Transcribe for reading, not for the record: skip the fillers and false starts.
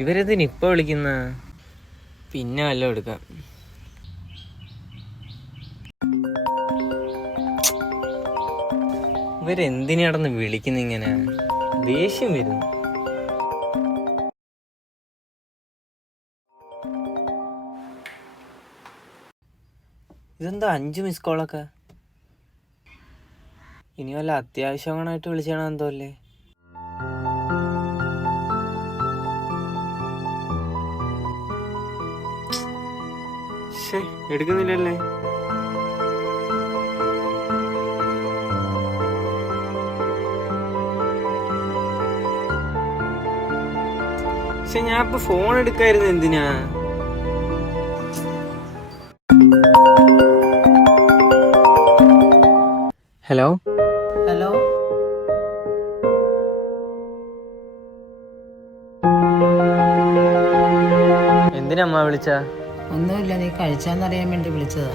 ഇവരെന്തിന് ഇപ്പൊ വിളിക്കുന്ന? പിന്നെ വല്ലതും എടുക്കാം. ഇവരെന്തിനാടന്ന് വിളിക്കുന്ന? ഇങ്ങനെ ദേഷ്യം വരുന്നു. ഇതെന്താ 5 മിസ് കോളൊക്കെ? ഇനി വല്ല അത്യാവശ്യമായിട്ട് വിളിച്ചാണോ എന്തോ അല്ലേ? എടുക്കുന്നില്ലല്ലേ? പക്ഷെ ഞാൻ ഇപ്പൊ ഫോൺ എടുക്കായിരുന്നു. എന്തിനാ? ഹലോ ഹലോ, എന്തിനാ അമ്മ വിളിച്ച? ഒന്നുമില്ല, നീ കഴിച്ചാന്നറിയാൻ വേണ്ടി വിളിച്ചതാ.